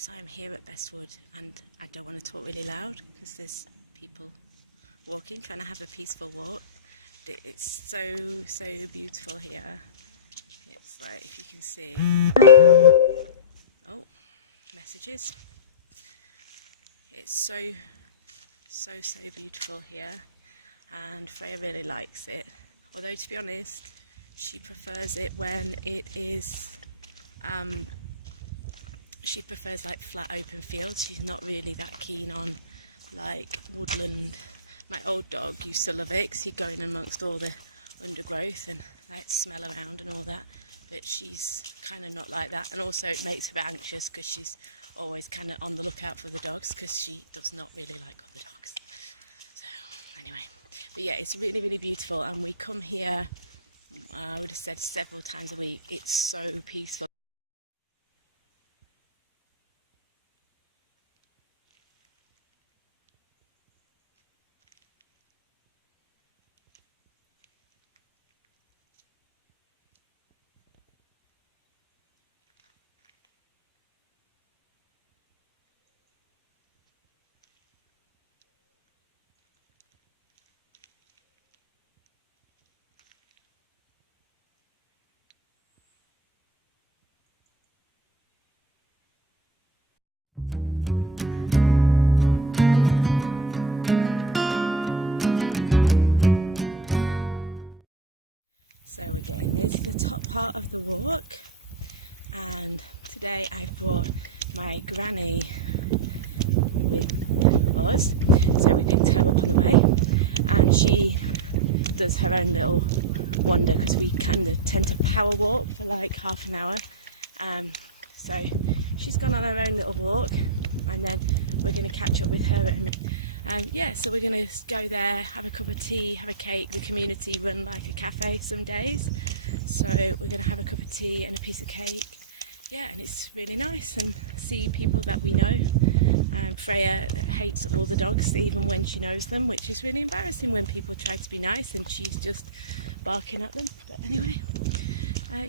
So I'm here at Bestwood and I don't want to talk really loud because there's people walking, trying to have a peaceful walk. It's so beautiful here. It's like you can see. Oh, messages. It's so beautiful here, and Freya really likes it. Although to be honest, she prefers it when it is. She prefers like flat open fields. She's not really that keen on like woodland. My old dog used to love it because he'd go in amongst all the undergrowth and I'd smell around and all that. But she's kind of not like that. And also it makes her anxious because she's always kind of on the lookout for the dogs because she does not really like all the dogs. So anyway, but yeah, it's really beautiful, and we come here. I would have said several times a week. It's so peaceful. So she's gone on her own little walk, and then we're going to catch up with her. And yeah, so we're going to go there, have a cup of tea, have a cake. The community run like a cafe some days, so we're going to have a cup of tea and a piece of cake. Yeah, and it's really nice and see people that we know. Freya hates all the dogs, even when she knows them, which is really embarrassing when people try to be nice and she's just barking at them. But anyway,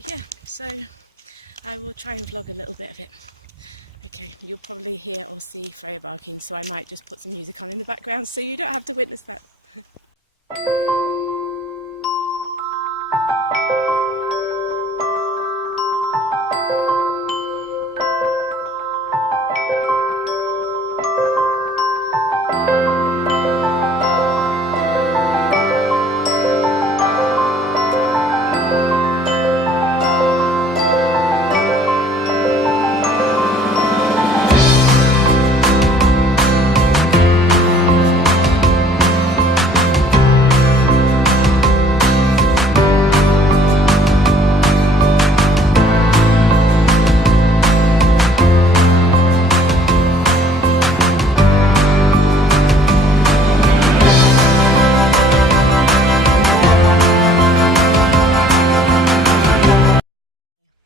yeah, so I will try and vlog a little bit of it. Okay, you'll probably hear or see Freya barking, so I might just put some music on in the background so you don't have to witness that.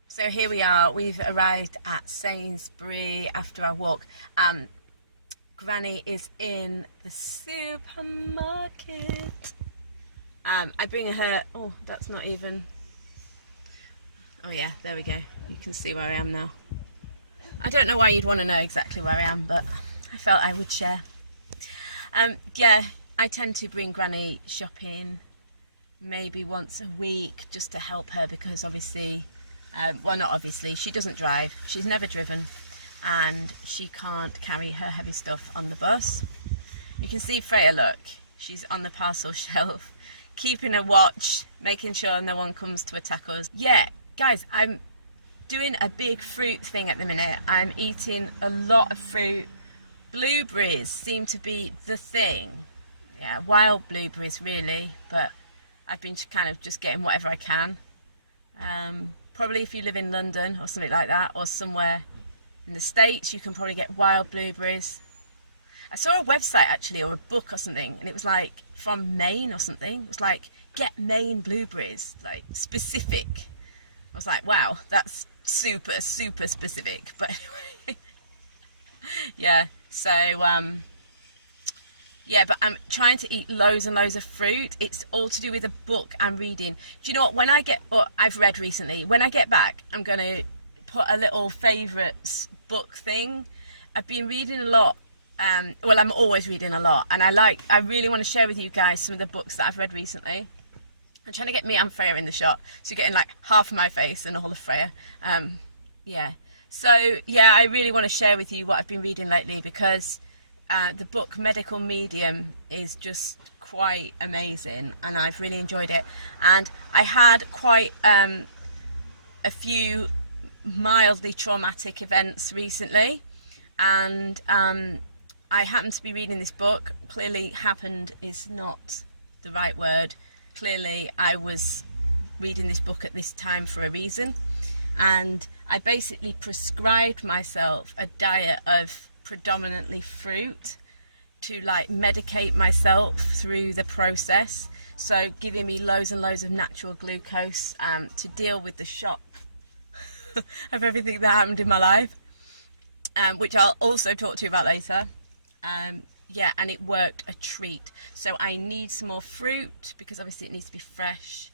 So here we are, we've arrived at Sainsbury after our walk. Granny is in the supermarket. I bring her, oh that's not even, oh yeah, there we go, you can see where I am now. I don't know why you'd want to know exactly where I am, but I felt I would share. Yeah, I tend to bring Granny shopping maybe once a week just to help her because obviously, well not obviously, she doesn't drive, she's never driven and she can't carry her heavy stuff on the bus. You can see Freya, look, she's on the parcel shelf, keeping a watch, making sure no one comes to attack us. Yeah, guys, I'm doing a big fruit thing at the minute. I'm eating a lot of fruit. Blueberries seem to be the thing. Yeah, wild blueberries really, but I've been kind of just getting whatever I can. Probably if you live in London or something like that, or somewhere in the States, you can probably get wild blueberries. I saw a website actually, or a book or something, and it was like from Maine or something. It was like, get Maine blueberries, like specific. I was like, wow, that's super specific. But anyway, yeah, so yeah, but I'm trying to eat loads and loads of fruit. It's all to do with a book I'm reading. Do you know what, when I get, or I've read recently, when I get back, I'm going to put a little favourites book thing. I've been reading a lot. Well, I'm always reading a lot, and I really want to share with you guys some of the books that I've read recently. I'm trying to get me and Freya in the shot, so you're getting like half of my face and all of Freya. Yeah. So yeah, I really want to share with you what I've been reading lately, because the book Medical Medium is just quite amazing, and I've really enjoyed it. And I had quite a few mildly traumatic events recently, and I happened to be reading this book. Clearly, happened is not the right word. Clearly, I was reading this book at this time for a reason, and I basically prescribed myself a diet of predominantly fruit to like medicate myself through the process, so giving me loads and loads of natural glucose to deal with the shock of everything that happened in my life, which I'll also talk to you about later. Yeah, and it worked a treat. So I need some more fruit, because obviously it needs to be fresh.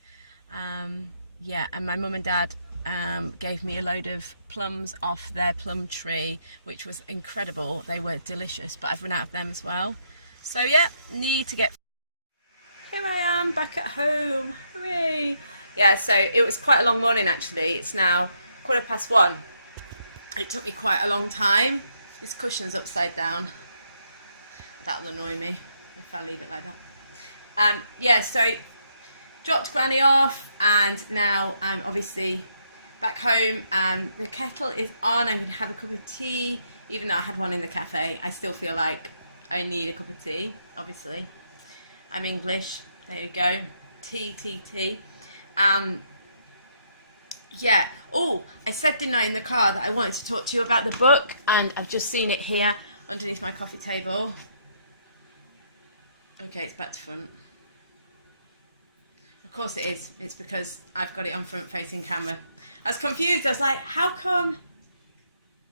Yeah, and my mum and dad gave me a load of plums off their plum tree, which was incredible. They were delicious, but I've run out of them as well. So yeah, need to get... Here I am, back at home. Hooray! Yeah, so it was quite a long morning actually. It's now 1:15. It took me quite a long time. This cushion's upside down. That'll annoy me if I leave it like that. Yeah, so dropped Granny off, and now I'm obviously back home. The kettle is on. I'm going to have a cup of tea. Even though I had one in the cafe, I still feel like I need a cup of tea, obviously. I'm English. There you go. Tea, tea, tea. Yeah. Oh, I said, didn't I, in the car that I wanted to talk to you about the book, and I've just seen it here underneath my coffee table. Okay, it's back to front. Of course it is. It's because I've got it on front-facing camera. I was confused. I was like, how come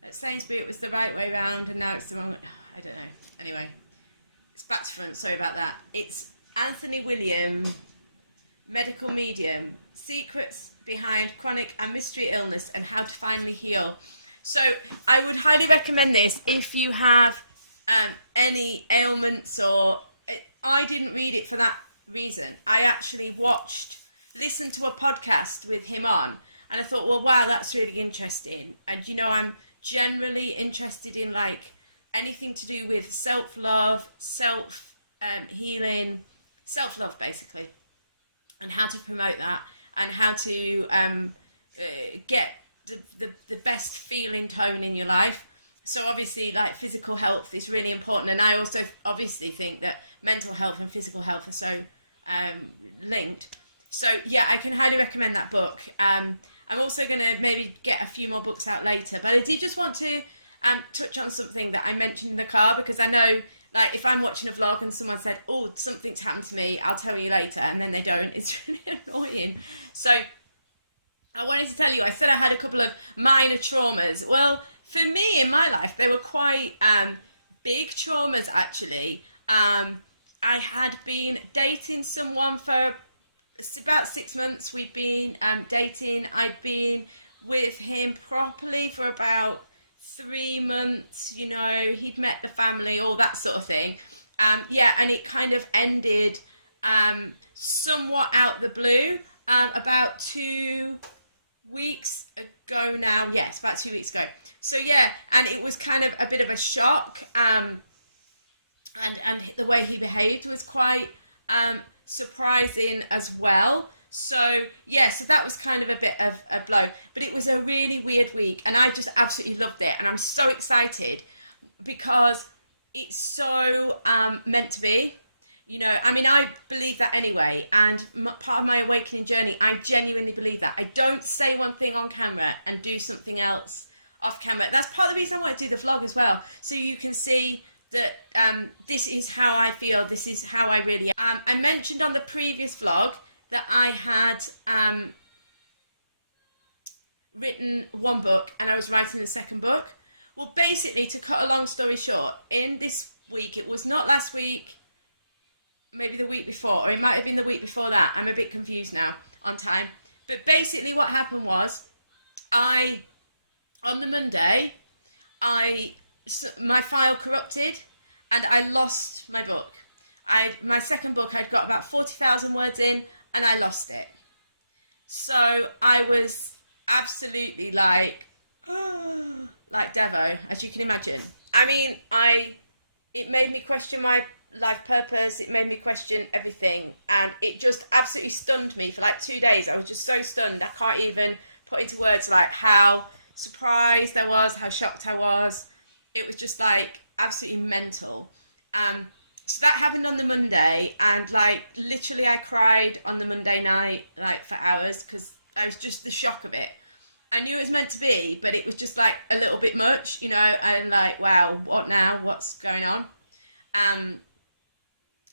at Sainsbury it was the right way round and now it's the wrong way? I don't know. Anyway, it's back to front. Sorry about that. It's Anthony William, Medical Medium, Secrets Behind Chronic and Mystery Illness and How to Finally Heal. So I would highly recommend this if you have any ailments, or... I didn't read it for that reason. I actually listened to a podcast with him on, and I thought, well, wow, that's really interesting. And you know, I'm generally interested in like anything to do with self-love, healing, self-love basically, and how to promote that, and how to get the best feeling tone in your life. So obviously, like, physical health is really important, and I also obviously think that mental health and physical health are so linked. So yeah, I can highly recommend that book. I'm also going to maybe get a few more books out later, but I did just want to touch on something that I mentioned in the car, because I know, like, if I'm watching a vlog and someone said, oh, something's happened to me, I'll tell you later, and then they don't. It's really annoying. So I wanted to tell you, I said I had a couple of minor traumas. Well, for me, in my life, they were quite big traumas, actually. I had been dating someone for about 6 months. We'd been dating. I'd been with him properly for about 3 months. You know, he'd met the family, all that sort of thing. Yeah, and it kind of ended somewhat out the blue about 2 weeks ago now. Yes, about 2 weeks ago. So yeah, and it was kind of a bit of a shock, and the way he behaved was quite surprising as well. So yeah, so that was kind of a bit of a blow, but it was a really weird week, and I just absolutely loved it, and I'm so excited because it's so meant to be. You know, I mean, I believe that anyway, and part of my awakening journey, I genuinely believe that. I don't say one thing on camera and do something else off camera. That's part of the reason I want to do the vlog as well, so you can see that this is how I feel, this is how I really am. I mentioned on the previous vlog that I had written one book and I was writing the second book. Well, basically, to cut a long story short, in this week, it was not last week, maybe the week before, or it might have been the week before that. I'm a bit confused now on time. But basically what happened was, I on the Monday, my file corrupted and I lost my book. My second book, I'd got about 40,000 words in and I lost it. So I was absolutely like Devo, as you can imagine. I mean, it made me question my life purpose, it made me question everything, and it just absolutely stunned me for like 2 days. I was just so stunned, I can't even put into words like how surprised I was, how shocked I was. It was just like absolutely mental. So that happened on the Monday, and like literally I cried on the Monday night like for hours because I was just the shock of it. I knew it was meant to be, but it was just like a little bit much, you know, and like, wow, what now? What's going on?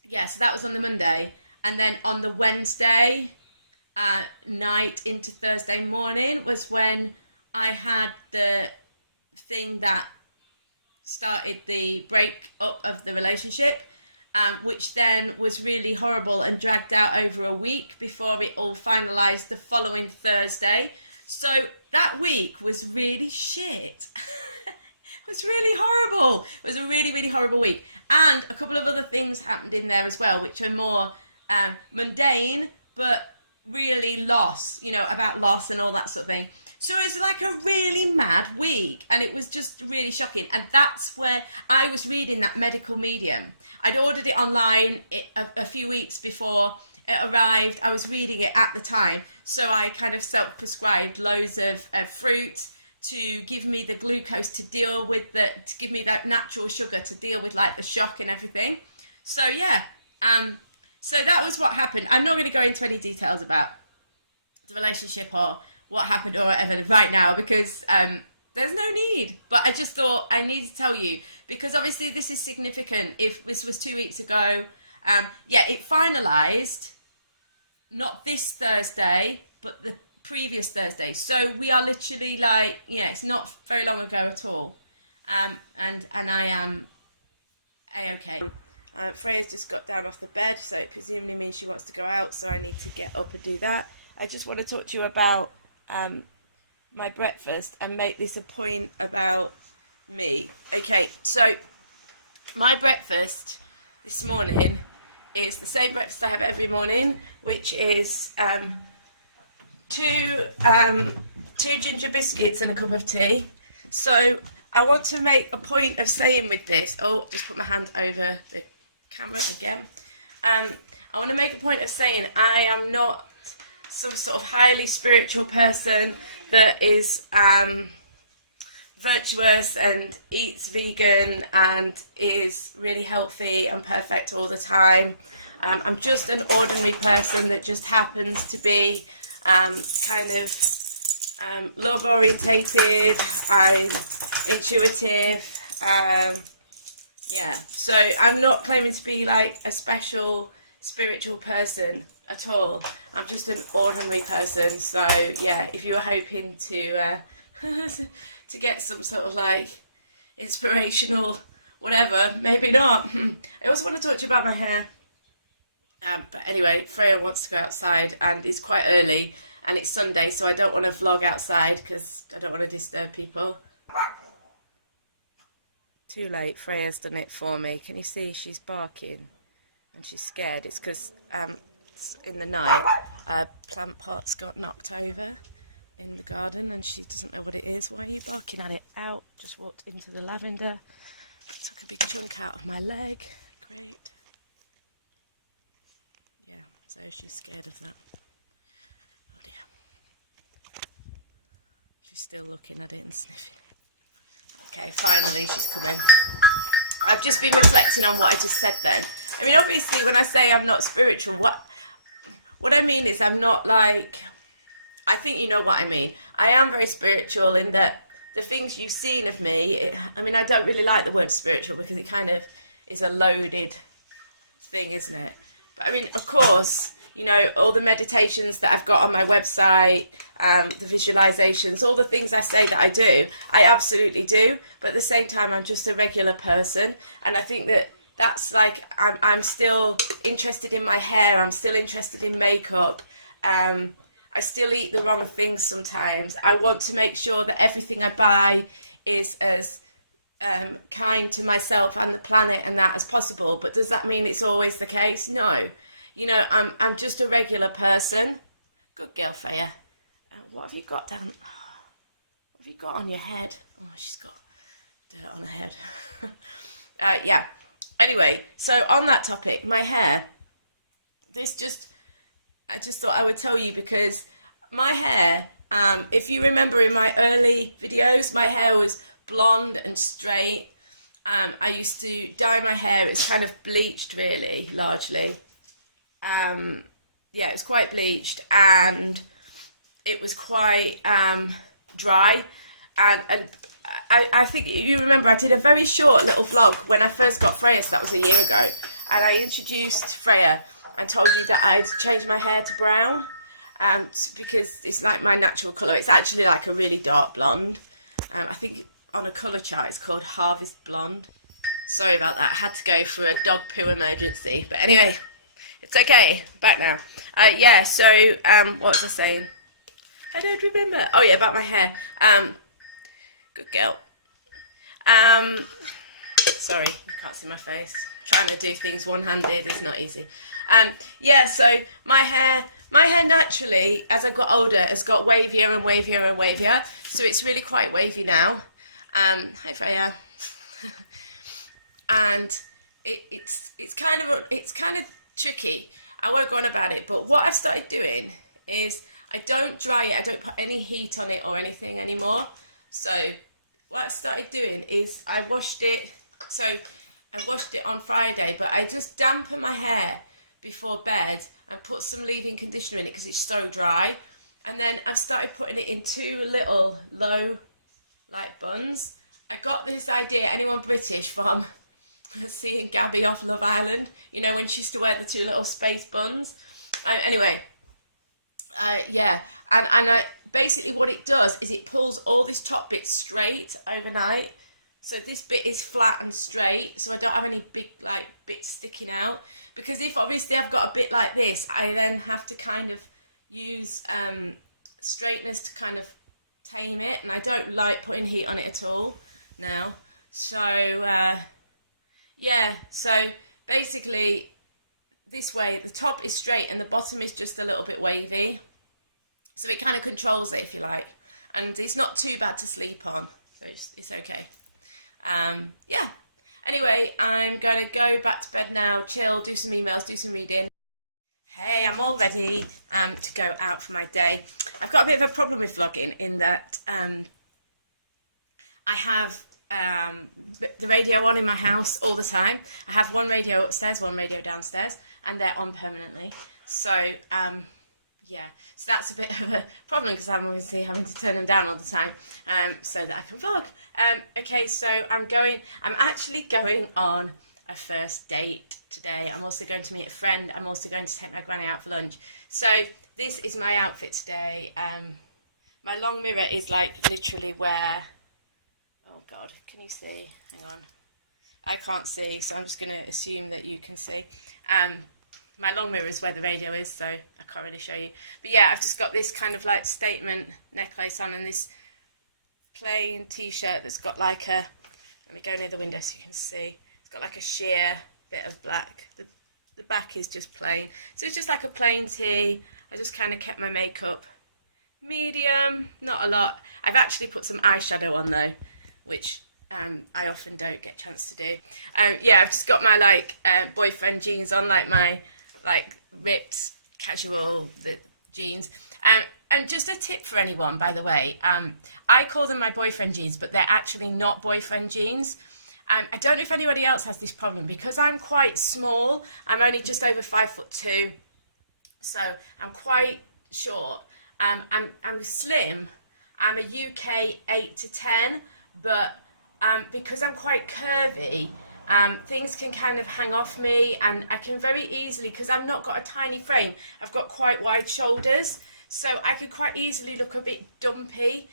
Yeah, so that was on the Monday. And then on the Wednesday night into Thursday morning was when I had the thing that started the break up of the relationship, which then was really horrible and dragged out over a week before it all finalised the following Thursday. So that week was really shit. It was really horrible. It was a really, really horrible week. And a couple of other things happened in there as well, which are more mundane, but really loss, you know, about loss and all that sort of thing. So it was like a really mad week, and it was just really shocking. And that's where I was reading that medical medium. I'd ordered it online a few weeks before it arrived. I was reading it at the time, so I kind of self-prescribed loads of fruit to give me the glucose to deal with to give me that natural sugar to deal with like the shock and everything. So yeah, so that was what happened. I'm not going to go into any details about the relationship or what happened or whatever right now because there's no need. But I just thought I need to tell you because obviously this is significant. If this was 2 weeks ago, yeah, it finalised not this Thursday, but the previous Thursday. So we are literally like, yeah, it's not very long ago at all. And I am A-okay. Freya's just got down off the bed, so it presumably means she wants to go out, so I need to get up and do that. I just want to talk to you about my breakfast and make this a point about me. Okay, so my breakfast this morning is the same breakfast I have every morning, which is two ginger biscuits and a cup of tea. So I want to make a point of saying with this, just put my hand over the camera again. I want to make a point of saying I am not some sort of highly spiritual person that is virtuous and eats vegan and is really healthy and perfect all the time. I'm just an ordinary person that just happens to be kind of love orientated, I'm intuitive, yeah, so I'm not claiming to be like a special spiritual person at all. I'm just an ordinary person, so yeah, if you were hoping to to get some sort of like inspirational whatever, maybe not. I also want to talk to you about my hair. But anyway, Freya wants to go outside and it's quite early and it's Sunday, so I don't want to vlog outside because I don't want to disturb people. Too late, Freya's done it for me. Can you see she's barking and she's scared? It's because in the night plant pot's got knocked over in the garden and she doesn't know what it is. Why are you barking at it? Out, just walked into the lavender, took a big chunk out of my leg. So she's scared of that. Yeah. She's still looking at it and sniffing. Okay, finally she's come in. I've just been reflecting on what I just said then. I mean, obviously when I say I'm not spiritual, what I mean is I'm not like, I think you know what I mean. I am very spiritual in that the things you've seen of me, I mean, I don't really like the word spiritual because it kind of is a loaded thing, isn't it? But I mean, of course, you know, all the meditations that I've got on my website, the visualizations, all the things I say that I do, I absolutely do. But at the same time, I'm just a regular person. And I think that that's like, I'm still interested in my hair, I'm still interested in makeup. I still eat the wrong things sometimes. I want to make sure that everything I buy is as kind to myself and the planet and that as possible. But does that mean it's always the case? No. You know, I'm just a regular person. Good girl, Freya. What have you got, Dan? What have you got on your head? Oh, she's got dirt on her head. Yeah. Anyway, so on that topic, my hair. I just thought I would tell you because my hair, if you remember in my early videos, my hair was blonde and straight. I used to dye my hair. It's kind of bleached, really, largely. Yeah, it was quite bleached and it was quite dry. And I think you remember I did a very short little vlog when I first got Freya, so that was a year ago. And I introduced Freya. I told you that I'd changed my hair to brown because it's like my natural colour. It's actually like a really dark blonde. I think on a colour chart it's called Harvest Blonde. Sorry about that, I had to go for a dog poo emergency. But anyway, it's okay, back now. Yeah, so what was I saying? I don't remember. Oh yeah, about my hair. Good girl. Sorry, you can't see my face. Trying to do things one-handed is not easy. Yeah, so my hair naturally, as I've got older, has got wavier and wavier and wavier. So it's really quite wavy now. Hi Freya. And it's kind of tricky. I won't go on about it, but what I've started doing is I don't dry it. I don't put any heat on it or anything anymore. So what I started doing is I washed it. So I washed it on Friday, but I just dampen my hair before bed and put some leave-in conditioner in it because it's so dry. And then I started putting it in two little low, like, buns. I got this idea, anyone British, from seeing Gabby off Love Island, you know, when she used to wear the two little space buns. Anyway, yeah, and basically what it does is it pulls all this top bit straight overnight. So this bit is flat and straight, so I don't have any big like bits sticking out. Because if obviously I've got a bit like this, I then have to kind of use straightness to kind of tame it, and I don't like putting heat on it at all now. So yeah, so basically this way the top is straight and the bottom is just a little bit wavy. So it kind of controls it, if you like, and it's not too bad to sleep on, so it's okay. Yeah, anyway, I'm going to go back to bed now, chill, do some emails, do some reading. Hey, I'm all ready to go out for my day. I've got a bit of a problem with vlogging in that I have the radio on in my house all the time. I have one radio upstairs, one radio downstairs, and they're on permanently. So, yeah, so that's a bit of a problem because I'm obviously having to turn them down all the time so that I can vlog. Okay, so I'm actually going on a first date today. I'm also going to meet a friend. I'm also going to take my granny out for lunch. So this is my outfit today. My long mirror is like literally where, oh God, can you see? Hang on. I can't see, so I'm just going to assume that you can see. My long mirror is where the radio is, so I can't really show you. But yeah, I've just got this kind of like statement necklace on and this plain t-shirt that's got like a, let me go near the window so you can see. It's got like a sheer bit of black. The back is just plain. So it's just like a plain tee. I just kind of kept my makeup medium, not a lot. I've actually put some eyeshadow on though, which I often don't get a chance to do. Yeah, I've just got my like boyfriend jeans on, like my like ripped casual jeans. And just a tip for anyone, by the way, I call them my boyfriend jeans, but they're actually not boyfriend jeans. I don't know if anybody else has this problem, because I'm quite small. I'm only just over 5'2", so I'm quite short. I'm slim. I'm a UK 8 to 10, but because I'm quite curvy, things can kind of hang off me, and I can very easily, because I've not got a tiny frame, I've got quite wide shoulders, so I can quite easily look a bit dumpy.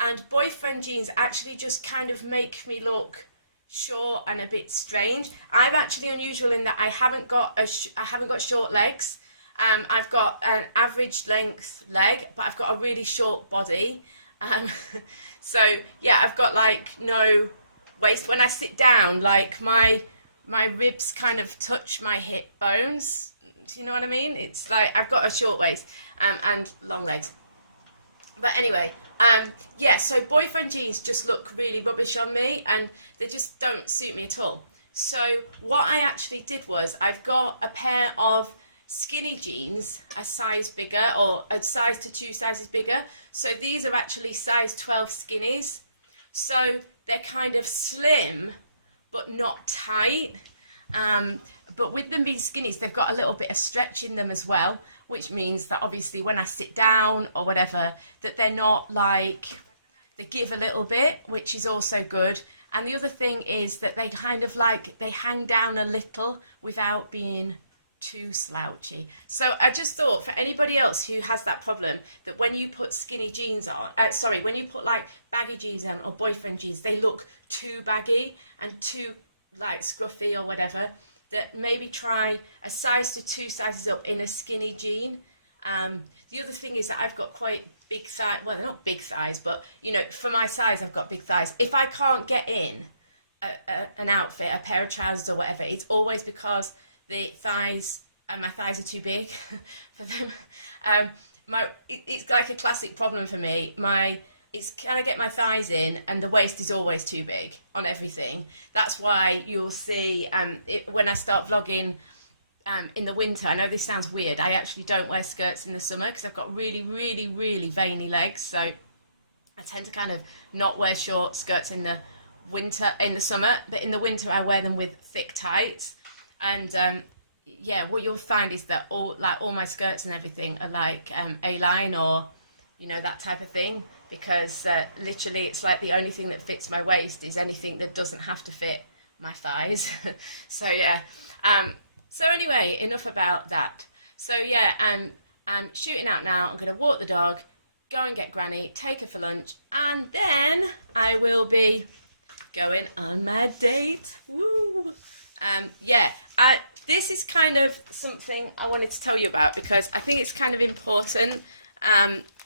And boyfriend jeans actually just kind of make me look short and a bit strange. I'm actually unusual in that I haven't got short legs. I've got an average length leg, but I've got a really short body. So yeah, I've got like no waist. When I sit down, like my ribs kind of touch my hip bones. Do you know what I mean? It's like I've got a short waist and long legs. But anyway, yeah, so boyfriend jeans just look really rubbish on me, and they just don't suit me at all. So what I actually did was, I've got a pair of skinny jeans, a size bigger, or a size to 2 sizes bigger. So these are actually size 12 skinnies. So they're kind of slim, but not tight. But with them being skinnies, they've got a little bit of stretch in them as well, which means that obviously when I sit down or whatever, that they're not like, they give a little bit, which is also good. And the other thing is that they kind of like, they hang down a little without being too slouchy. So I just thought, for anybody else who has that problem, that when you put skinny jeans on, when you put like baggy jeans on or boyfriend jeans, they look too baggy and too like scruffy or whatever, that maybe try a size to 2 sizes up in a skinny jean. The other thing is that I've got quite big size, well, they're not big thighs, but you know, for my size, I've got big thighs. If I can't get in an outfit, a pair of trousers or whatever, it's always because the thighs, my thighs are too big for them. It's like a classic problem for me. Can I get my thighs in, and the waist is always too big on everything. That's why you'll see when I start vlogging in the winter, I know this sounds weird, I actually don't wear skirts in the summer because I've got really, really, really veiny legs, so I tend to kind of not wear short skirts in the winter, in the summer, but in the winter I wear them with thick tights. And yeah, what you'll find is that all my skirts and everything are like A-line, or you know, that type of thing, because literally it's like the only thing that fits my waist is anything that doesn't have to fit my thighs. So yeah, so anyway, enough about that. So yeah, I'm shooting out now. I'm going to walk the dog, go and get Granny, take her for lunch, and then I will be going on my date. Woo! Yeah, this is kind of something I wanted to tell you about because I think it's kind of important.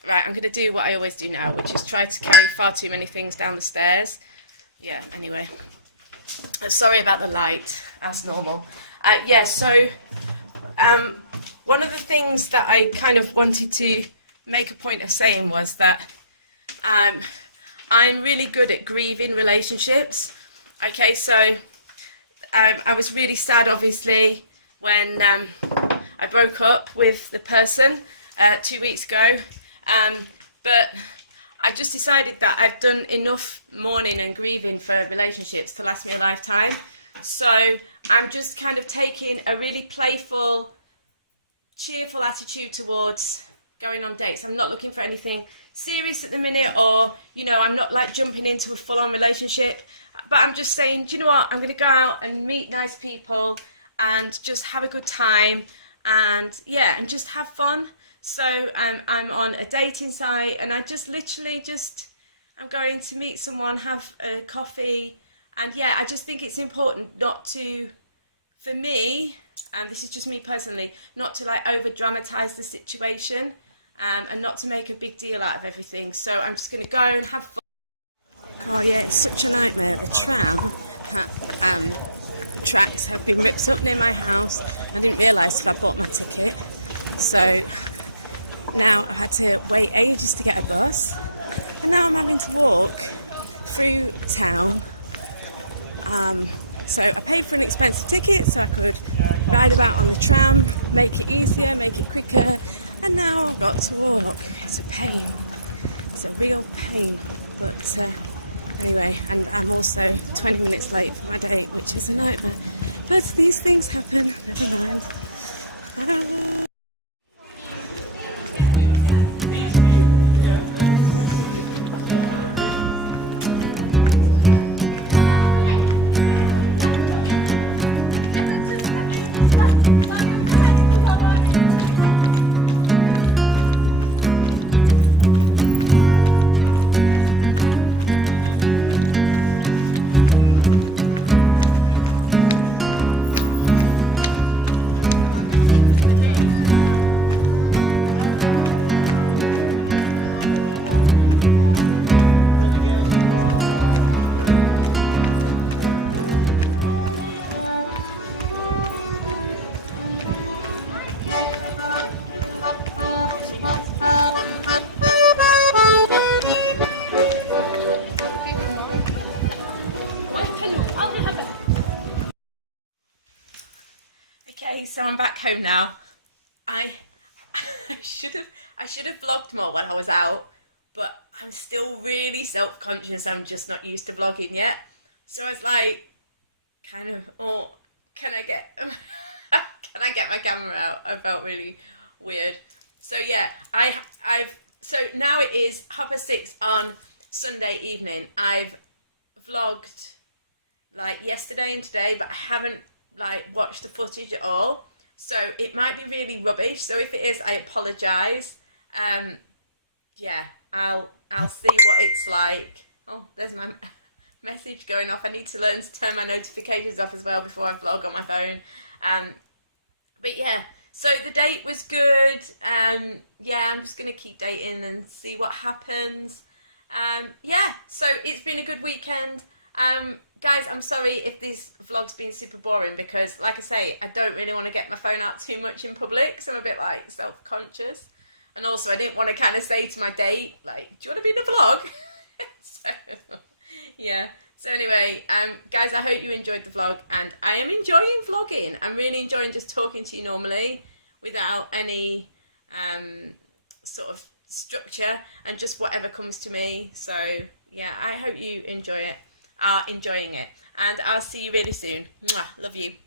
Right, I'm going to do what I always do now, which is try to carry far too many things down the stairs. Yeah, anyway. Sorry about the light, as normal. Yeah, so one of the things that I kind of wanted to make a point of saying was that I'm really good at grieving relationships. Okay, so I was really sad, obviously, when I broke up with the person 2 weeks ago. But I've just decided that I've done enough mourning and grieving for relationships to last me a lifetime. So I'm just kind of taking a really playful, cheerful attitude towards going on dates. I'm not looking for anything serious at the minute, or, you know, I'm not like jumping into a full-on relationship. But I'm just saying, do you know what, I'm going to go out and meet nice people and just have a good time and, yeah, and just have fun. So I'm on a dating site, and I just literally I'm going to meet someone, have a coffee, and yeah, I just think it's important not to, for me, and this is just me personally, not to like over-dramatise the situation and not to make a big deal out of everything. So I'm just going to go and have fun. Oh yeah, it's such a nightmare. It's like tracks have been mixed up in my house. I didn't realise I got my ticket. So now I had to wait ages to get a bus. Now I'm having to walk through town. So I paid for an expensive ticket so I could ride about on the tram, make it easier, make it quicker. And now I've got to walk. It's a pain. It's a real pain. But anyway, I'm also 20 minutes late for my date, which is a nightmare. But these things happen. so I'm back home now. I I should have vlogged more when I was out, but I'm still really self-conscious. I'm just not used to vlogging yet. So I was like, kind of, oh, can I get my camera out? I felt really weird. So yeah, so now it is 6:30 on Sunday evening. I've vlogged like yesterday and today, but I haven't like watched the footage at all. So it might be really rubbish. So if it is, I apologise. Yeah, I'll see what it's like. Oh, there's my message going off. I need to learn to turn my notifications off as well before I vlog on my phone. But yeah, so the date was good. Yeah, I'm just going to keep dating and see what happens. Yeah, so it's been a good weekend. Guys, I'm sorry if this vlog's been super boring because, like I say, I don't really want to get my phone out too much in public, so I'm a bit like self-conscious. And also, I didn't want to kind of say to my date, like, do you want to be in the vlog? So, yeah. So anyway, guys, I hope you enjoyed the vlog, and I am enjoying vlogging. I'm really enjoying just talking to you normally without any sort of structure and just whatever comes to me. So yeah, I hope you enjoy it, are enjoying it, and I'll see you really soon. Mwah, love you.